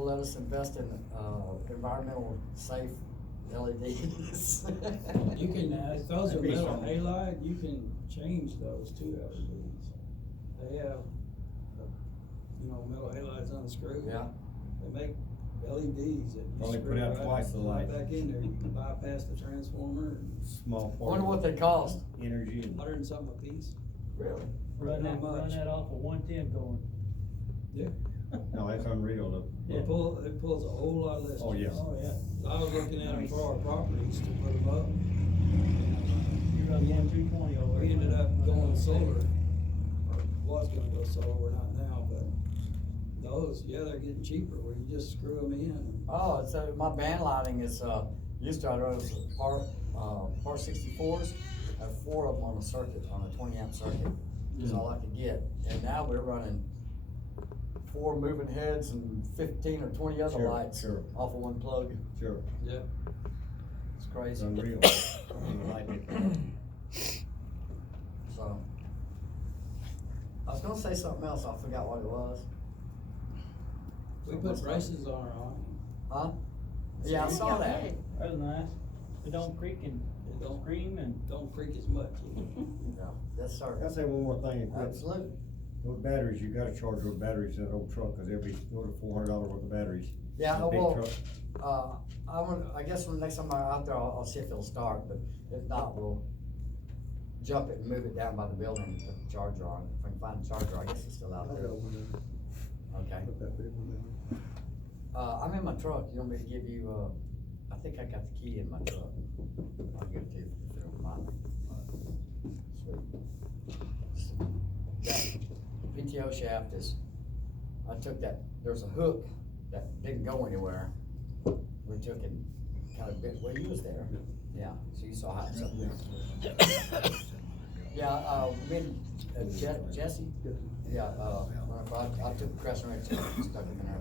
let us invest in, environmental safe LEDs. You can, if those are metal halide, you can change those to LEDs. They have, metal halides unscrewed. Yeah. They make LEDs that you Only screw put out right- twice the right light. back in there, you can bypass the transformer, and Small part. Wonder what they cost. Energy and. 100 and something a piece. Really? Run Not that, run much. that off of 110 going. Yeah. No, that's unreal though. It pulls a whole lot less. Oh, yeah. Oh, yeah. I was looking at them for our properties to put them up. You run 220 over. We ended up going solar, or was gonna go solar, we're not now, but those, yeah, they're getting cheaper, where you just screw them in. Oh, so my band lighting is, used to, I drove par 64s, I have 4 of them on a circuit, on a 20 amp circuit, is all I could get. And now we're running 4 moving heads and 15 or 20 other Sure, lights sure. off of one plug. Sure, Yeah. It's it's crazy. unreal. You like it. So, I was gonna say something else, I forgot what it was. We put braces on our awning. Huh? Yeah, I saw that. That was nice. It don't creak and It don't scream and. Don't creak as much. Yeah, yes, sir. I'll say one more thing. Absolutely. Those batteries, you gotta charge those batteries in that old truck, cause they'll be, go to $400 worth of batteries. Yeah, That big well, truck. I guess when next time I'm out there, I'll see if it'll start, but if not, we'll jump it and move it down by the building and put the charger on. If I can find the charger, I guess it's still out there. Okay. I'm in my truck, you want me to give you, I think I got the key in my truck. I'll give it to you if you don't mind. Sweet. That PTO shaft is, I took that, there's a hook that didn't go anywhere. We took it kind of bit, well, you was there. Yeah, so you saw how it's up there. Yeah, me and Jesse, yeah, I took the crescent wrench, stuck it in there,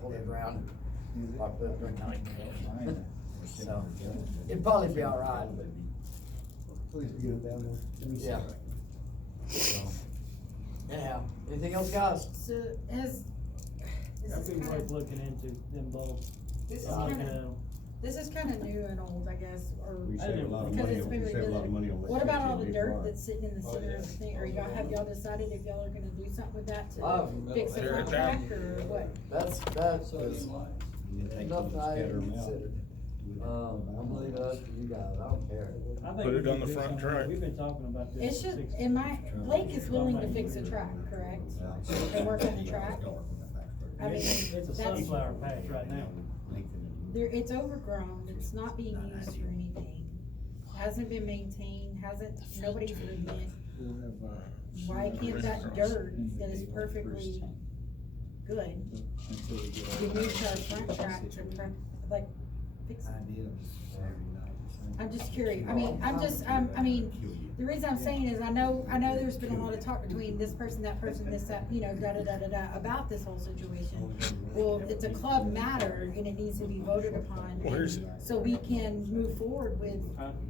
pulled it around, I put it in. So, it'd probably be all right, but, Please get it down there. Let me see. yeah. So, anyhow, anything else, guys? So as, this That'd is be kind worth of, looking into them bulbs. this is Like, kind of, this is kind of new and old, I guess, or, We I save a didn't- lot of because money it's on, been we save a lot of money on. what about all the electricity, dirt big that's sitting in the Oh, center yeah. of the thing, or have y'all decided if y'all are gonna do something with that Oh, to fix the tear it front down. track, or what? That So is you like. And then take nothing those, I scatter even 'em out. considered. I'm leaving it up to you guys, I don't care. I think Put it we on the could do front something. track. We've been talking about this. It's for just, 6 in my, Blake is willing to fix the track, correct? And work on the track? I mean, It's a that's, sunflower patch right now. there, it's overgrown, it's not being used for anything, hasn't been maintained, nobody's lived in it. Why can't that dirt that is perfectly good be moved to our front track to like, fix it? I'm just curious, I mean, the reason I'm saying is, I know there's been a lot of talk between this person, that, da-da-da-da-da, about this whole situation. Well, it's a club matter, and it needs to be voted upon, Well, here's- so we can move forward with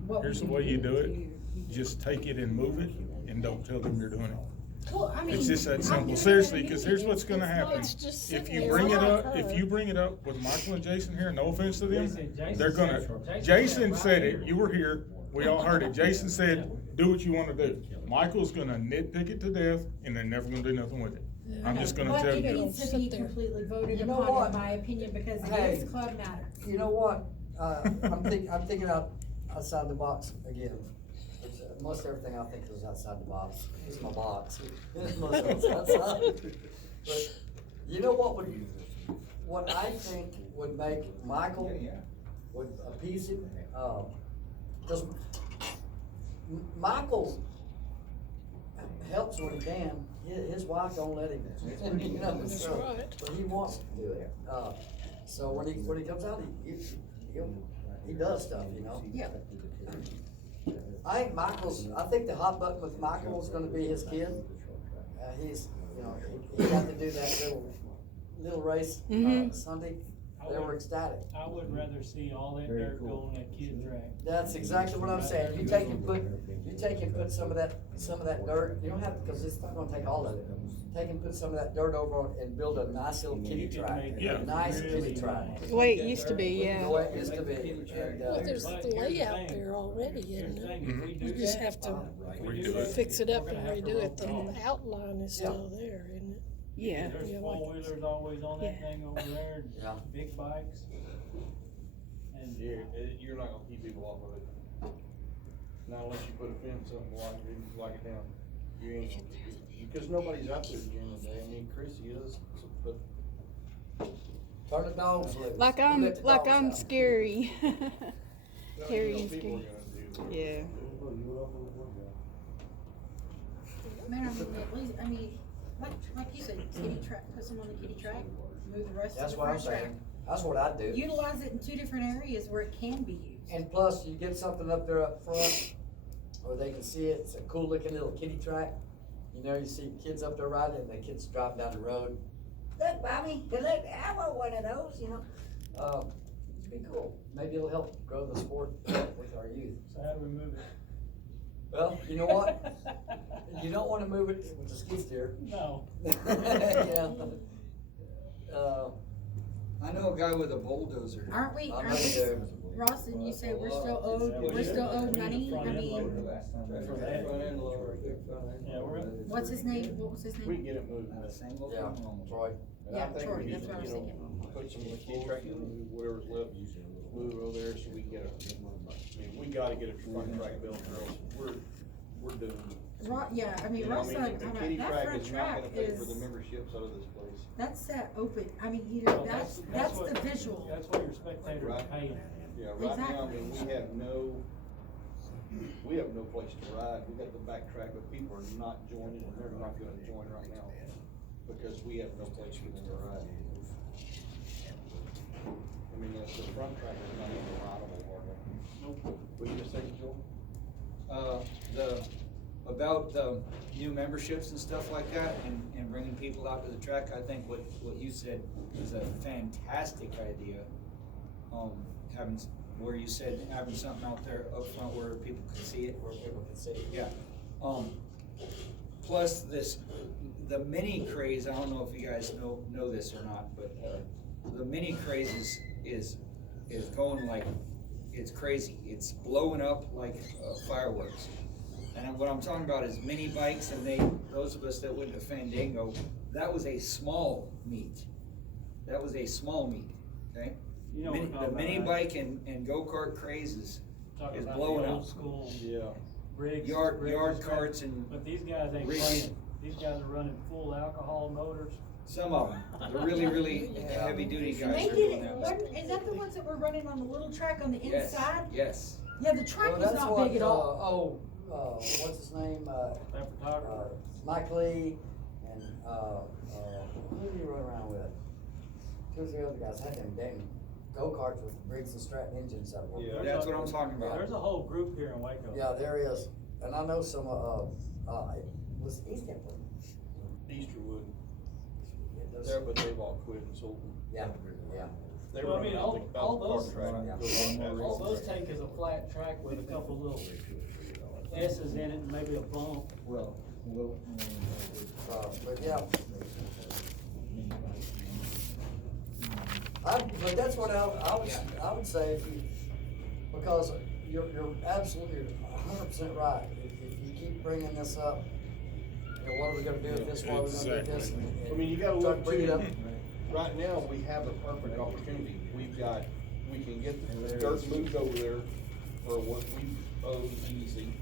what we Here's the can way you do it, just take it and move it, and don't tell them you're doing it. Well, I mean, It's just that I'm simple, doing seriously, it cause here's what's it's gonna happen. not- If you sitting bring it there. up, if you bring it up with Michael and Jason here, no offense to them, Jason they're gonna, said- Jason said it, you were here, we all heard it, Jason said, do what you wanna do. Michael's gonna nitpick it to death, and they're never gonna do nothing with it. I'm just gonna But tell it you. needs to be completely voted You know upon, what? in my opinion, because it Hey. is club matter. You know what, I'm thinking outside the box again. Most everything I think is outside the box, it's my box. Most of it's outside. But you know what I think would make Michael, would appease him, cause Michael helps when he can, his wife don't let him, you know, so, but he wants to do it. So when he comes out, he does stuff, you know? Yeah. I think the hot button with Michael is gonna be his kid. He's, he got to do that little race, Sunday. they were ecstatic. I would rather see all that Very dirt cool. go on that kid track. That's exactly what I'm saying, you take and put some of that dirt, you don't have, cause it's not gonna take all of it. Take and put some of that dirt over on and build a nice little kiddie You can track, make Yeah. a nice really kiddie track. nice. The way it used to be, The yeah. way it used to be, and, Well, there's But the here's the layout thing. there already, Here's isn't the it? thing, if we do You just that, have to Redo it. fix it up We're and gonna have to redo it, the roll it. outline is Yeah. still there, isn't it? Yeah. There's Yeah, like- four-wheelers always on that Yeah. thing over there, Yeah. big bikes. And You're not gonna keep people off of it. Not unless you put a fence up and lock it down. You ain't gonna keep it, because nobody's out there at the end of the day. I mean, Chrissy is, but turn the dogs loose. Like Let I'm, the like dogs I'm out. scary. well, Harry you know, and people are scary. gonna do. Yeah. Man, I mean, at least, I mean, like you said, kitty track, put some on the kitty track, move the rest to That's the what I'm front track. saying, that's what I do. Utilize it in two different areas where it can be used. And plus, you get something up there up front, where they can see it, it's a cool looking little kiddie track. You know, you see kids up there riding, and the kids driving down the road. Look, mommy, look, I want one of those, you know? It'd be cool, maybe it'll help grow the sport with our youth. so how do we move it? Well, you know what? You don't wanna move it with the skid steer. No. Yeah. I know a guy with a bulldozer. Aren't we, I aren't know you we, do. Ross, and you said we're still owed money, I mean, For that. Front end loader, big front end Yeah, we're- loader. what's his name, what was his We can name? get it moved. A single Yeah, family. Troy. And I Yeah, think Troy, we need that's to, what I was you know, thinking. put some of the kid track and move whatever's left, move over there so we can get a, I mean, we gotta get a front track built, or else we're doomed. Yeah, I mean, You know, Ross said, the kitty that track front is not track gonna pay for the is, memberships out of this place. that's that open, I mean, you know, Well, that's what- the visual. That's what your spectators Right. pay. Yeah, right now, I Exactly. mean, we have no place to ride, we got the back track, but people are not joining, and they're not gonna join right now, because we have no place for them to ride. I mean, the front track is not even rideable hardly. Nope. What you just say, Joel? About the new memberships and stuff like that, and bringing people out to the track, I think what you said is a fantastic idea. Having, where you said having something out there up front where people can see it. Where people can see. Yeah. Plus the mini craze, I don't know if you guys know this or not, but, the mini craze is going like, it's crazy. It's blowing up like fireworks. And what I'm talking about is mini bikes, and those of us that went to Fandango, that was a small meet. That was a small meet, okay? You know what we're The talking mini about, bike and go-kart crazes Talking is about blowing the up. old school Yeah. rigs. Yard rigs, carts and But these guys ain't rigs. playing. These guys are running full alcohol motors. some of them, the really heavy duty guys They are did doing it, that. is that the ones that were running on the little track on the Yes, inside? yes. Yeah, the track Well, was that's not what, big at all. what's his name, That photographer. Mike Lee, and, who did he run around with? Two or three other guys had them dang go-karts with Briggs and Stratton engines that were. Yeah. That's what I'm talking about. There's a whole group here in Waco. Yeah, there is, and I know some, it was East Temple. Easterwood, Those- there, but they've all quit and sold them. Yeah, yeah. They Well, I were mean, running out the all golf those- cart track. Yeah. Goes All on those that. take is a flat track with a couple little S's in it and maybe a bump. Well, But yeah, but that's what I would say, if you, because you're absolutely 100% right. If you keep bringing this up, you know, what are we gonna do with this, what are we gonna do with this? and- I mean, you gotta try look bring it up. right now, we have a perfect opportunity. We can get the dirt moved over there for what we owe easy.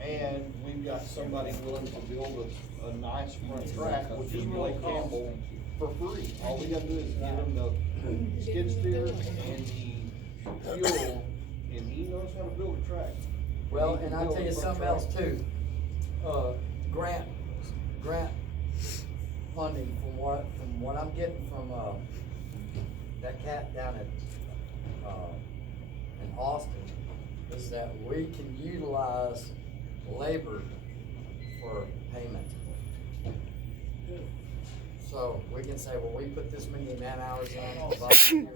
And we've got somebody willing to build a nice front track, which is Blake Campbell, for free. All we gotta do is give him the skid steer and the fuel, and he knows how to build a track. Well, He and can I'll build tell you a front something else track. too. Grant funding from what I'm getting from, that cat down at, in Austin, is that we can utilize labor for payment. So we can say, well, we put this many man hours in. Cost volunteer.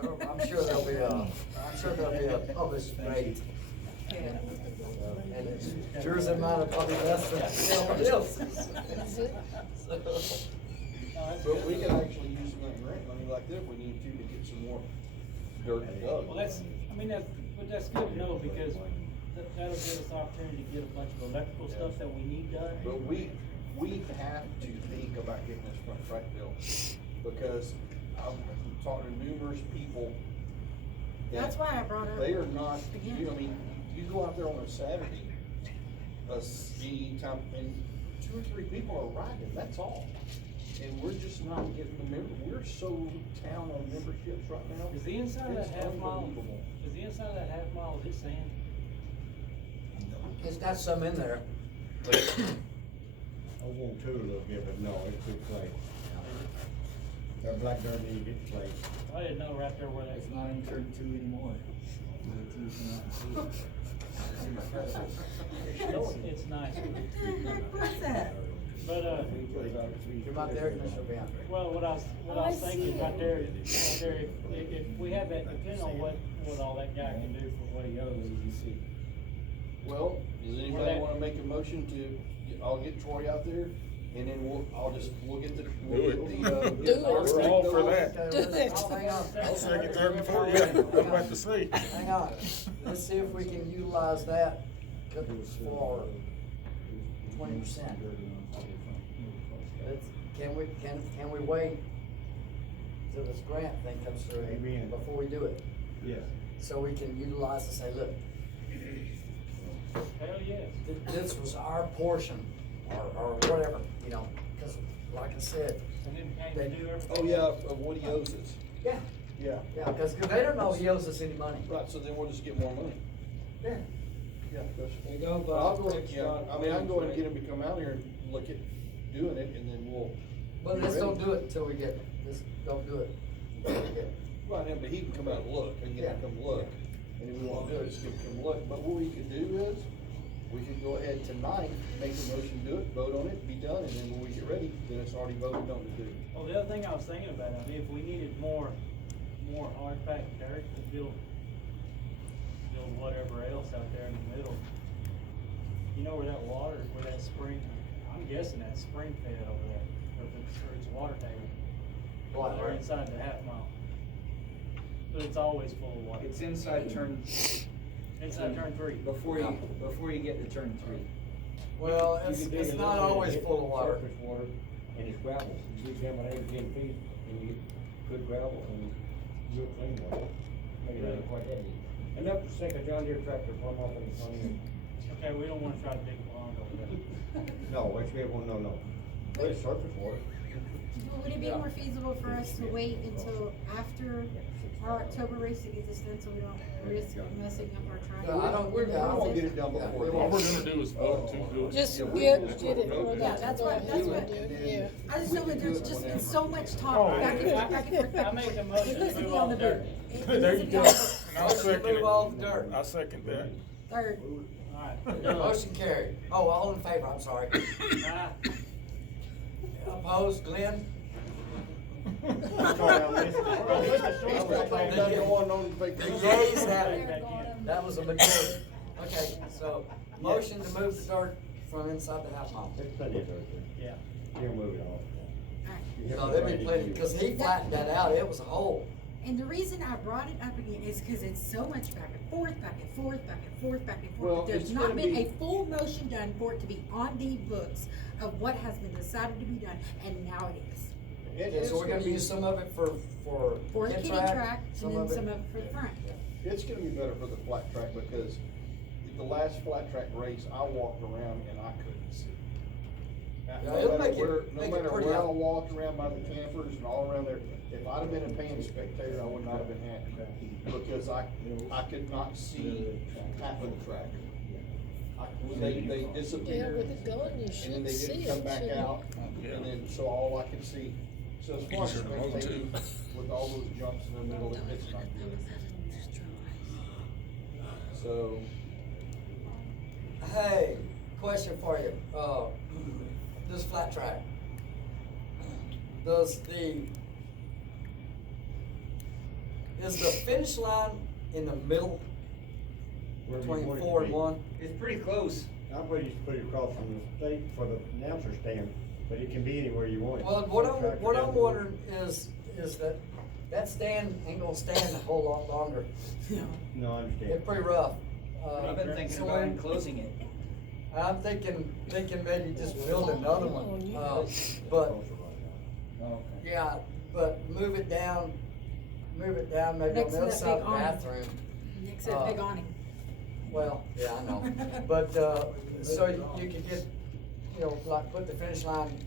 $175 an hour. I'm sure there'll be a published rate. And yours and mine are probably less than somebody else's. But we can actually use some of that grant money like that if we need to get some more dirt dug. Well, that's good to know, because that'll give us the opportunity to get a bunch of electrical stuff that we need done. But we have to think about getting this front track built, because I'm talking to numerous people. that That's why I brought up. They are not, Again. you know, I mean, you go out there on a Saturday, anytime, and 2 or 3 people are riding, that's all. And we're just not getting the member, we're so down on memberships right now. Is the inside of that It's half mile, unbelievable. is the inside of that half mile, is it sand? It's got some in there. I want to a little bit, but no, it's good clay. That black dirt need to get clay. I didn't know right there where that's It's not in turn 2 anymore. It's nice. What's that? But, You're about there, Commissioner Van. well, what I was thinking right there, if we have that, depending on what all that guy can do for what he owes, as you see. Well, does Where anybody that- wanna make a motion I'll get Troy out there, and then we'll get the. Do it. Do it. We're all for that. Okay, Do it. hang on. I'll second that before you, I'm about to say. Hang on, let's see if we can utilize that for 20%. Can we wait till this grant thing comes through Amen. before we do it? Yes. So we can utilize and say, look, Hell, yes. this was our portion, or whatever, you know, cause like I said, And then can you do everything? Oh, yeah, of what he owes us. yeah, Yeah. yeah, cause they don't know he owes us any money. Right, so then we'll just get more money. Yeah. Yeah. There you go, Bob. I'll go ahead, yeah, I mean, I can go ahead and get him to come out here and look at doing it, and then we'll. But let's don't do it until we get, let's don't do it until we get. Right, but he can come out and look, and get him to come look, and if we wanna do it, just get him to come look, but what we could do is, we could go ahead tonight, make a motion, do it, vote on it, be done, and then when we get ready, then it's already voted on to do. Well, the other thing I was thinking about, I mean, if we needed more hard packed dirt to build whatever else out there in the middle. You know where that water, where that spring, I'm guessing that spring fed over there, or it's water table. What, They're right? inside the half mile. But it's always full of water. It's inside turn, Inside turn 3. before you get to turn 3. Well, You it's can dig a not little bit, always hit full of water. Surface water, and it's gravel, you dig them at 8 or 10 feet, and you get good gravel, and real clean water. Maybe not quite heavy. Enough to sink a John Deere tractor plumb off in the sun. Okay, we don't wanna try to dig a pond over there. No, it's good, well, no. But it's surface water. Would it be more feasible for us to wait until after our October race to get this done, so we don't risk messing up our track? No, I don't- We're gonna get it done Yeah, before. we All we're gonna do is vote to do it. Just Yeah, we get can just it. vote. Yeah, that's what- Yeah. I just know that there's just been so much Oh, talk back and forth, back and forth. I make a motion It needs to to be move on all the the dirt. dirt. It There needs you to be go. on the And I'll Motion to second move all it. the dirt. I second that. third. Alright. Motion carried. Oh, all in favor, I'm sorry. Ah, Opposed, Glenn? The yeas have it. That was a majority. Okay, so, motion to move the dirt from inside the half mile. There's plenty of dirt there. Yeah. He'll move it all. No, there'd be plenty, cause he flattened that out, it was a hole. And the reason I brought it up again is because it's so much back and forth, back and forth, back and forth, back and Well, forth. There's it's not gonna been be- a full motion done for it to be on the books of what has been decided to be done, and now it is. Okay, so we're gonna use some of it for For the kid kitty track, and then some of it for the front. It's gonna be better for the flat track, because the last flat track race, I walked around and I couldn't see. Yeah, it'll make it- No make it matter pretty where I out. walked around by the campers and all around there, if I'd have been a paying spectator, I would not have been happy, because I could not see half of the track. They Yeah, disappeared, with it going, you and then should they see didn't it. come back shouldn't out, Yeah. and then, so all I could see, so as far as Easier to mow, spectating, too. with all those jumps in the middle, it's not good. So, Hey, question for you, this flat track, is the finish line in the middle Where do you between want it to 4 and be? 1? It's pretty close. I would used to put it across from the state for the announcer stand, but it can be anywhere you want it. Well, what I'm wondering is that stand ain't gonna stand a whole lot longer. No, I understand. It's pretty rough. I've been thinking about enclosing it. I'm thinking maybe just build another one, but, yeah, but move it down maybe on Next the to other that side of big the awning. bathroom. Next to that big awning. Well, yeah, I know, but, so you could get, like, put the finish line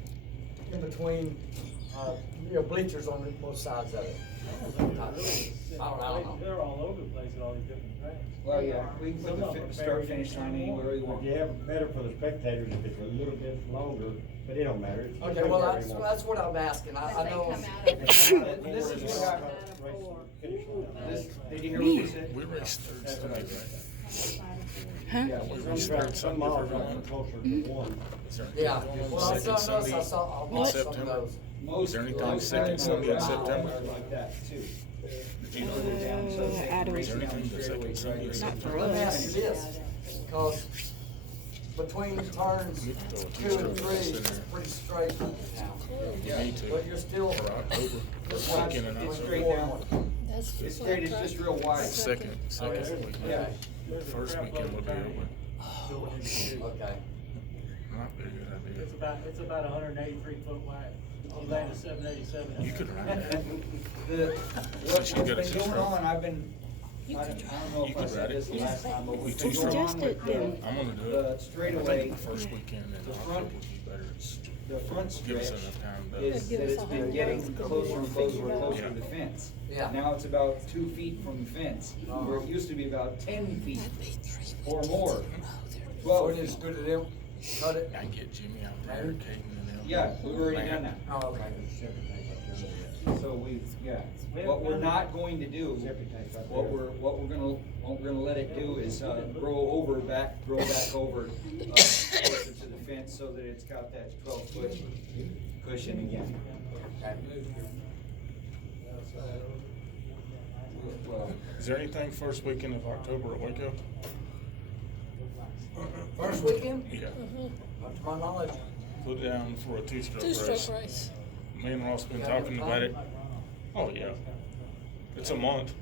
in between, bleachers on both sides of it. I don't know. They're all over the place at all these different tracks. Well, yeah, we can put Some the of them are start very finish line small. anywhere we Would want. you have better for the spectators if it's a little bit longer, but it don't matter. It's Okay, well, that's what I'm asking, I know. This is what I, did you hear what you said? We raced third That's what I Sunday, said. right? Yeah, We some raced tracks, third some Sunday miles for are everyone. closer to one. Is there Yeah, anything well, I second saw Sunday? I watched some of September? those. Most. Is there anything most second tracks Sunday in are September? Like that too. Did you know Further down, so they can I don't- race Is there down anything the second straightaways Sunday right in here. September? Let me ask you this, cause between turns We could throw a 2 and two-stroke 3, race in it's there. pretty straight now. You need to, But you're still. for October, It's for not- weekend and it's October. straight down. That's It's just straight, it's just real wide. Second weekend. Yeah. First weekend will be over. Okay. Might be a good idea. It's about 183 foot wide. You land a 787. You could ride that. What's you been got a going two-stroke. on, I don't know You if I could said ride it. this last time, but We what's been two-stroke. going on Suggest with it, the, I'm gonna do the it. I straightaway, think the first weekend in the October front- would be better. the front Give us stretch enough time to. is Give that us it's a been whole getting lot. closer and closer and closer Yeah. to the fence. Yeah. Now it's about 2 feet from the fence, where it used to be about 10 feet or more. So Well, we just go to them, cut it? I can get Jimmy out there, Caden and them. yeah, we've already done that. Oh, okay. So what we're not going to do, what we're gonna let it do is, grow back over, closer to the fence so that it's got that 12-foot cushion again. Well, Is there anything first weekend of October at Waco? First weekend, Yeah, up to my knowledge. put down for a two-stroke Two-stroke race. race. Me and Ross been talking about it. Oh, yeah. It's a month.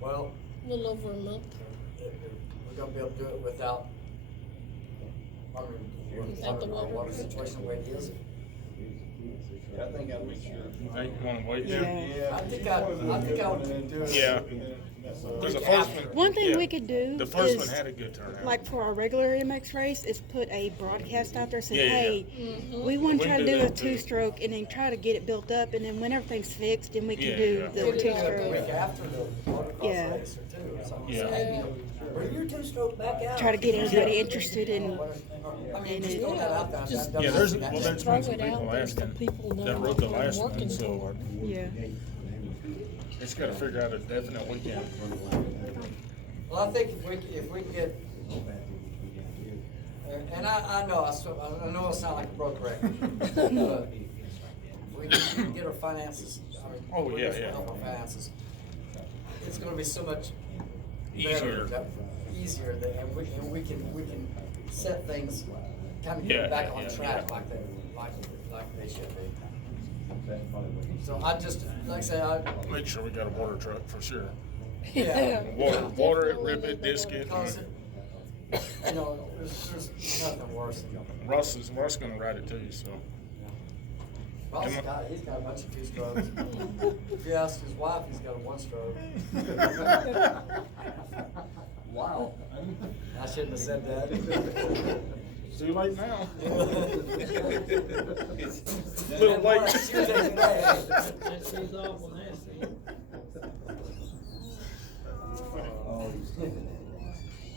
Well, A little over a month. we're gonna be able to do it without, Without the water. water situation the way it is. Yeah, I think I'll make sure. You think you wanna wait, Jim? I think I would do it. Yeah. Cause the first one. One thing yeah, we could do The first one is, had a good turnout. like for our regular MX race, is put a broadcast out there saying, Yeah, yeah, hey, we want to We try can to do do a that, too. two-stroke and then try to get it built up, and then when everything's fixed, then we can Yeah, do yeah. the We could do it the two-stroke. week after the motocross Yeah. race or two, or something. Yeah. Hey, bring your two-stroke back out. Try to get everybody interested in, I mean, just throw that out there. Just- That Yeah, doesn't- there's been Throw some it out people there so asking people know that what rode the they're last working one, so toward. yeah. it's gotta figure out a definite weekend. Well, I think if we can get, and I know, I know I sound like a broke record, but if we can get our finances, I mean. Oh, we yeah, just yeah. help our finances. It's gonna be so much Easier. better, easier, and we can set things, kind of Yeah, get back yeah, on yeah, track yeah. like they should be. So I just, like I say, Make sure we got a water truck for sure. yeah. Water it, rip it, disc it. Because, you know, there's nothing worse than. Russ gonna ride it too, so. Ross he's got a bunch of two-strokes. If you ask his wife, he's got a one-stroke. Wow. I shouldn't have said that. Too late now. Little Little late. She was taking that. She's off on that.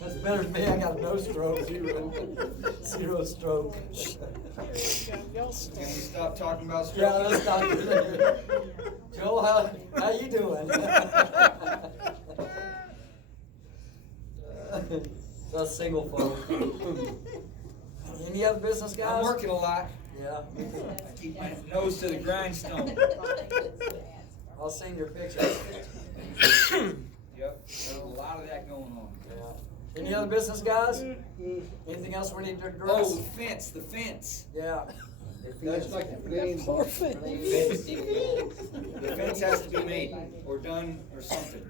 That's better than me, I got no stroke, zero stroke. Y'all can stop. we stop talking about Yeah, stroking? let's not. Joel, how you doing? That's single folk. Any other business, guys? I'm working a lot. Yeah. I keep my nose to the grindstone. I'll send your pictures. Yep, there's a lot of that going on. Yeah. Any other business, guys? Anything else we need to address? Oh, the fence. Yeah. That's like the flame box. The fence has to be made, or done, or something.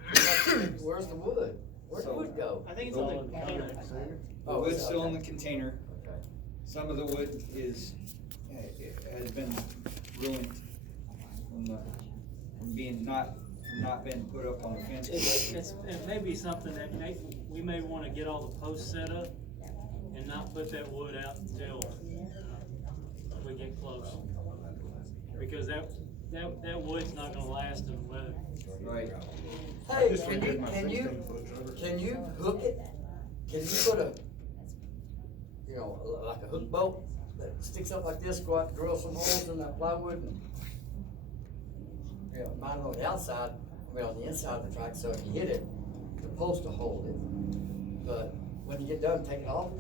Where's the wood? Where'd the wood go? I think it's on the counter. The Oh, wood's it's still in okay. the container. Okay. Some of the wood has been ruined from not being put up on the fence. It may be something that we may wanna get all the posts set up and not put that wood out until we get close. Because that wood's not gonna last in the weather. Right. Hey, Just redid my can 16-foot trailer. you hook it? Can you put a, like a hook bolt that sticks up like this, go out and drill some holes in that plywood and, mine on the outside, on the inside of the track, so if you hit it, the post will hold it. But when you get done, take it off.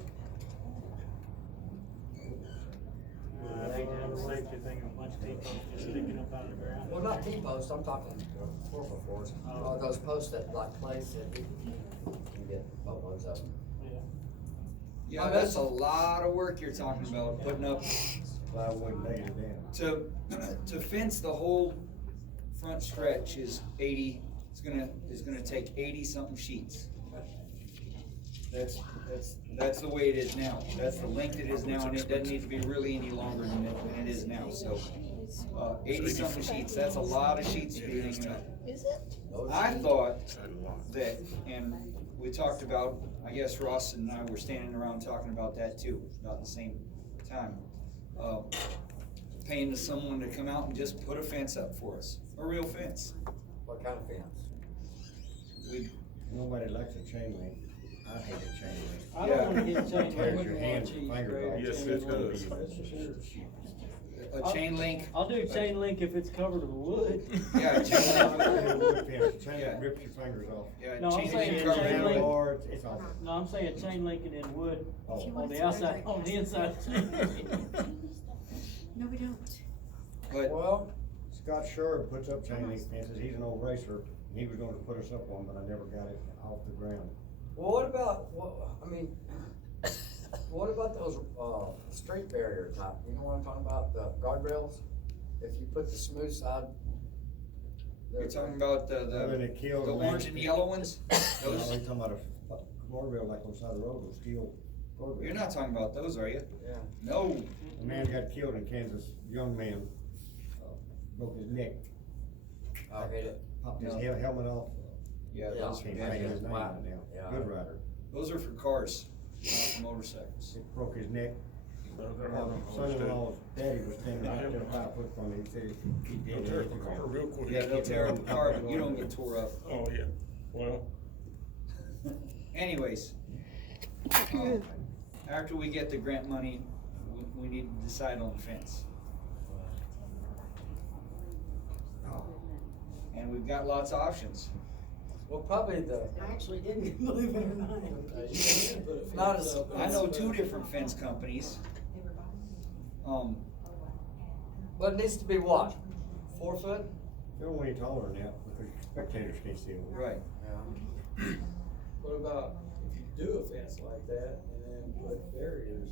I hate to have a safety thing, a bunch of T-posts just sticking up out of the ground. Well, not T-posts, I'm talking 4x4s, or those posts that like place it, you can get boatloads of them. Yeah, that's a lot of work you're talking about, putting up Plywood laying it down. to fence the whole front stretch is 80, it's gonna take 80 something sheets. That's the way it is now. That's the length it is now, and it doesn't need to be really any longer than it is now, so. 80 something sheets, that's a lot of sheets to be hanging up. Is it? I thought that, and we talked about, I guess Ross and I were standing around talking about that too, about the same time. Paying to someone to come out and just put a fence up for us, a real fence. What kind of fence? Nobody likes a chain link. I hate a chain link. I don't wanna get chain Tears link. your hands and fingers off. Yes, it does. A chain link, I'll do chain link if it's covered with wood. yeah, a chain link, Wood fence, chain Yeah. link rips your fingers off. yeah, No, I'm chain saying link chain covered. link. Or it's awful. No, I'm saying chain linking in wood Oh. on the outside, on the inside. No, we don't. But, Well, Scott Sherb puts up chain link fences. He's an old racer. And he was gonna put us up one, but I never got it off the ground. what about, what about those, street barrier type, you know what I'm talking about, the guardrails? If you put the smooth side. you're talking about Then the it killed a man. orange and yellow ones? No, Those, he's talking about a guardrail like on the side of the road with steel guardrail. you're not talking about those, are you? Yeah. No, A man got killed in Kansas, young man, broke his neck, I'll hit it. popped his No. helmet off. yeah, Yeah. those, Can't Yeah, think of his yeah. name Wow. right now. Yeah. Good rider. those are for cars, not for motorcycles. It broke his neck. They're hard on the Son-in-law's daddy was standing right there 5 foot from him. He said he They'll did tear it. up the car real quick. Yeah, they'll tear up the car, but you don't get tore up. Oh, yeah, well, Anyways, after we get the grant money, we need to decide on the fence. And we've got lots of options. Well, probably the, I actually didn't, believe it or not. not as. I know 2 different fence companies. But it needs to be what, 4 foot? They don't want any taller than that because spectators can't see him. Right. Yeah. What about if you do a fence like that and then put barriers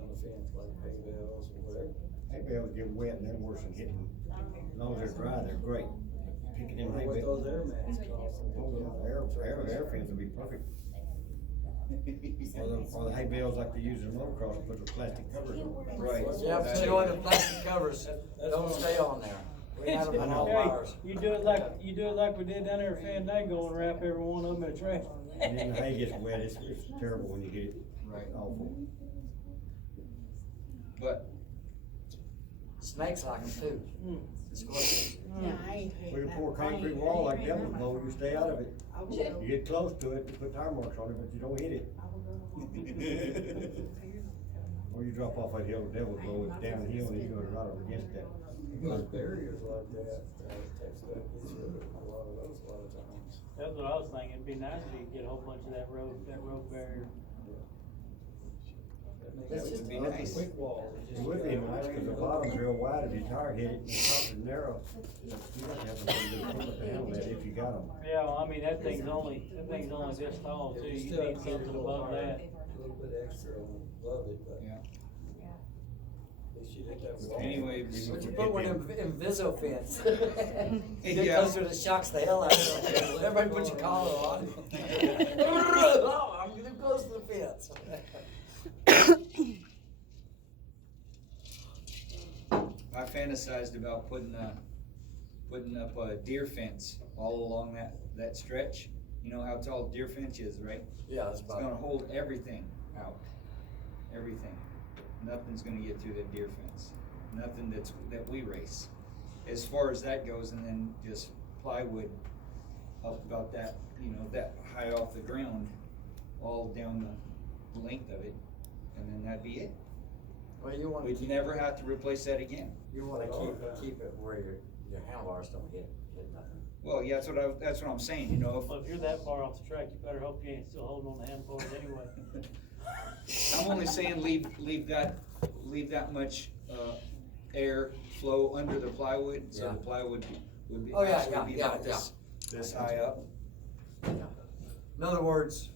on the fence, like hay bales or whatever? Hay bales get wet and they're worse than hitting. As long as they're dry, they're great. Picking them Wonder hay what bales. those air mats cost. Oh, yeah, air fence would be perfect. Or the hay bales like they use in motocross, put the plastic covers on. Right. Yeah, but you know what, the plastic covers, don't stay on there. We had them on all Hey, ours. you do it like we did down there at Fandango and wrap every one of them in a trash. And then the hay gets wet, it's terrible when you get it. Right. Awful. But, Snakes like them too. Mm. Scorpions. Yeah, I hate Well, you that. pour a I concrete hate wall that. like Devil's Bowl, you stay out of it. I will. You get close to it, you put tire marks on it, but you don't hit it. Or you drop off that hill, Devil's Bowl, it's downhill and you're gonna run up against that. Those barriers like that, takes that, gets rid of a lot of those a lot of times. That's what I was thinking, it'd be nice if you could get a whole bunch of that road barrier. That would be nice. Quick walls. It would be nice, cause the bottom's real wide, if your tire hit it, and the top is narrow, you have to have some pretty good equipment to handle that if you got them. Yeah, well, I mean, that thing's only this tall too, you need something above that. A little bit extra above it, but. Yeah. At least you hit that wall. Anyway, But you put one in Inviso fence. Get Yeah. closer, it shocks the hell out of you. Everybody put your collar on. Oh, I'm getting close to the fence. I fantasized about putting up a deer fence all along that stretch. You know how tall deer fence is, right? Yeah, that's It's about. gonna hold everything out, everything. Nothing's gonna get through that deer fence, nothing that we race. As far as that goes, and then just plywood up about that, you know, that high off the ground, all down the length of it, and then that'd be it. Well, you wanna We'd keep, never have to replace that again. you wanna keep it where your handlebars don't hit nothing. Well, yeah, that's what I'm saying, you know, Well, if you're that far off the track, you better hope you ain't still holding on the handlebars anyway. I'm only saying leave that much, air flow under the plywood, so Yeah. the plywood would be, Oh, yeah, actually be yeah, about yeah, this high up, In other words,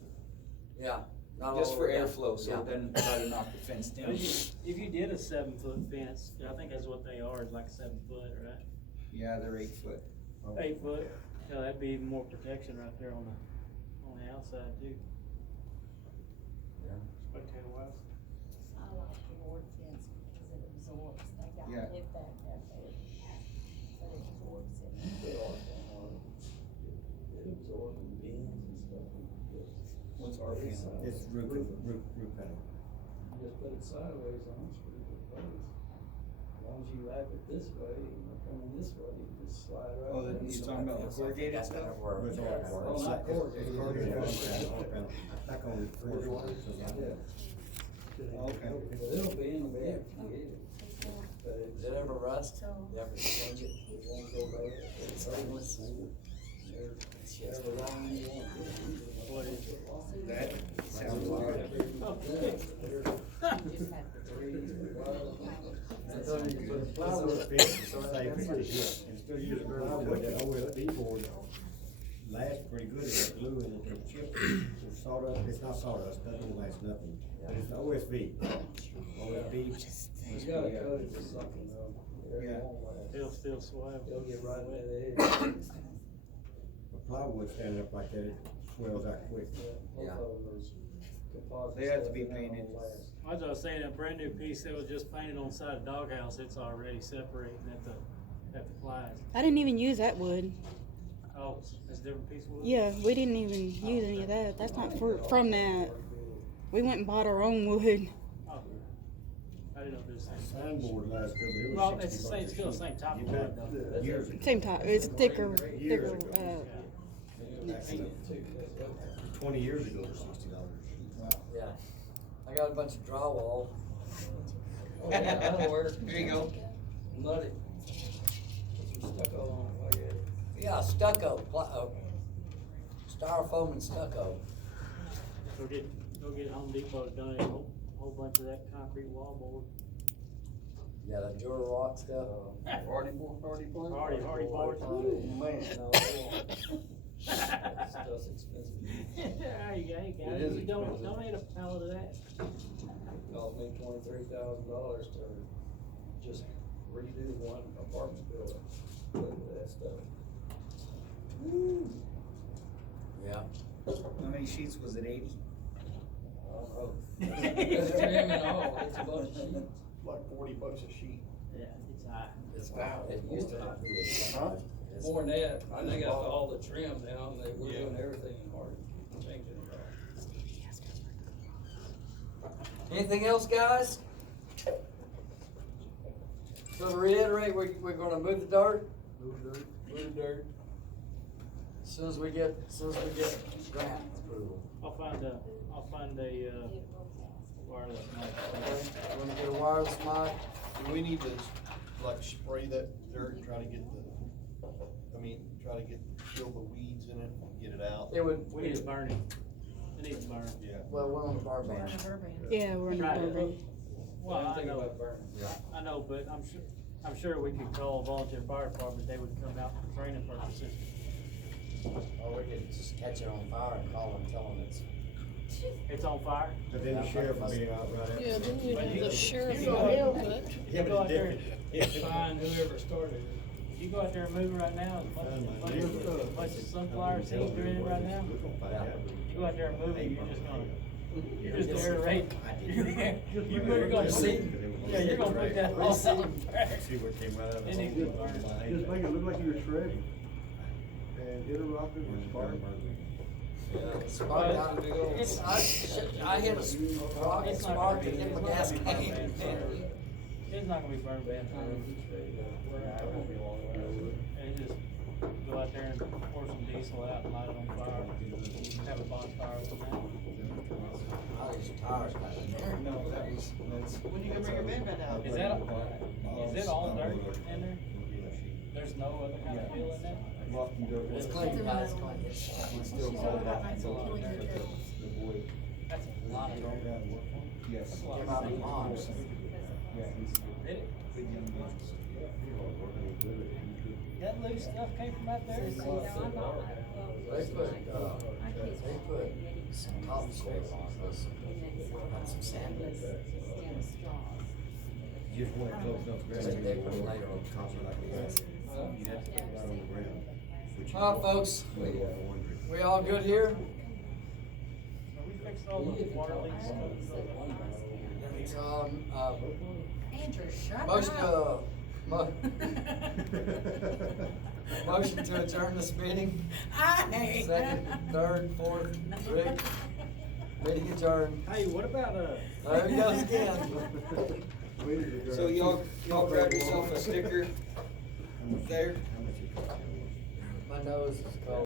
yeah. not just all for the way down. airflow, so Yeah. it doesn't try to knock the fence down. If you did a 7-foot fence, I think that's what they are, is like 7 foot, right? Yeah, they're 8 foot. 8 foot, yeah, that'd be even more protection right there on the outside too. Yeah. Spectator wise. I like the board fence because it absorbs, they got Yeah. to hit that there, but it absorbs it. They are, it absorbs and bends and stuff. What's our fence? It's roof panel. You just put it sideways on, screw it in place. As long as you wrap it this way, and they're coming this way, you just slide right. Oh, over. you're talking about the corrugated stuff? It's all part. Oh, not corrugated. It's corrugated panel. Back on the floor. Yeah. Okay. But it'll bend back, if you get it. But Does it ever rust? So- You ever change it? it won't go bad. It's stainless. Whatever line you want. What is That sounds good. Plywood fence is so safe as to hit. Instead of using plywood, that OSB board lasts pretty good, it's glue and it's chipped. It's sawdust, it's not sawdust, that don't last nothing, but it's the OSB. OSB. You gotta cut it with something though. It Yeah. won't last. It'll still swell. It'll get right in that edge. The plywood standing up like that, it swells out quick. Both Yeah. of them is composite. They have to stuff, be they don't painted. last. As I was saying, a brand new piece that was just painted on the side of the doghouse, it's already separating at the plies. I didn't even use that wood. Oh, it's a different piece of wood? Yeah, we didn't even use any of that. That's not from that. We went and bought our own wood. Oh, I didn't know if it was the same. Signboard last good, but it Well, was it's the same, 60 still the bucks a same type of sheet. wood though. Years ago. Same type. It's thicker, Years thicker. ago. Back in the 20 years ago, it was $60. Yeah. I got a bunch of drywall. Oh, yeah, I know where. There you go. Muddy. Put some stucco on it while you're at it. Yeah, stucco, styrofoam and stucco. Go get Home Depot to donate a whole bunch of that concrete wallboard. Yeah, that Jura Rock stuff. Hardy board. Hardy board. Oh, man, no, they won't. That stuff's expensive. There you go, It guys, is you don't expensive. donate a pallet of that. Cost me $23,000 to just redo one apartment building with that stuff. Yeah. How many sheets was it, 80? I don't know. It's trim and all, it's a bunch of sheets. Like $40 a sheet. Yeah, it's high. It's wow. It used to not be this high. It's- More than that, they got all the trim now, and we're doing everything in hard, changing it all. Anything else, guys? So to reiterate, we're gonna move the dirt? Move the dirt. As soon as we get grant approval. I'll find a wireless mic. We're gonna get a wireless mic. Do we need to like spray that dirt and try to get try to kill the weeds in it, get it out? It would, We just burn it. It needs to burn. Yeah. Well, we're on the bar We're ban. on a Burbank. Yeah, we're in Right. Burbank. Well, I Think know, about burning. I know, but I'm sure we could call a volunteer fire department, they would come out for training purposes. Or we could just catch it on fire and call and tell them It's on fire? But then the sheriff will be out right after. Yeah, then you'd have the sheriff You go involved, ahead. but Yeah, Go but out there it's and different. find whoever started it. You go out there and move it right now, as much as sunflower seeds are in it right now, you go out there and move it, you're just aerate. You're gonna see, yeah, you're gonna put that all out there. See what came right out of It needs to be burned. Just make it look like you're shredding. And hit a rocket with spark. spark. I hit a rocket It's not spark gonna and be- hit my it's gas not gonna be can. burned bad. It's not gonna be burned bad. And just go out there and pour some diesel out and light it on fire, have a bonfire with that. All these tires got in there. No, that's. When you gonna bring your bed back out? Is it all dirt in there? There's no other kind of fuel in there? It's clean, guys, clean. It's still cold out. That's all killing the turtles. That's a lot of dirt. Yes. Came out of the ponds. Did it? That loose stuff came from out there? They put some topsoil on this, and some sand. Just want it close enough. They put it later on. Copper like that. You'd have to put it right on the ground. which All right, is- folks, Yeah, I wonder. we all good here? Have we fixed all the water leaks? Andrew, shut Motion up. motion to adjourn this meeting. Aye. Second, third, fourth, Rick, meeting adjourned. Hey, what about, There he goes again. So y'all grab yourself a sticker there. My nose is cold.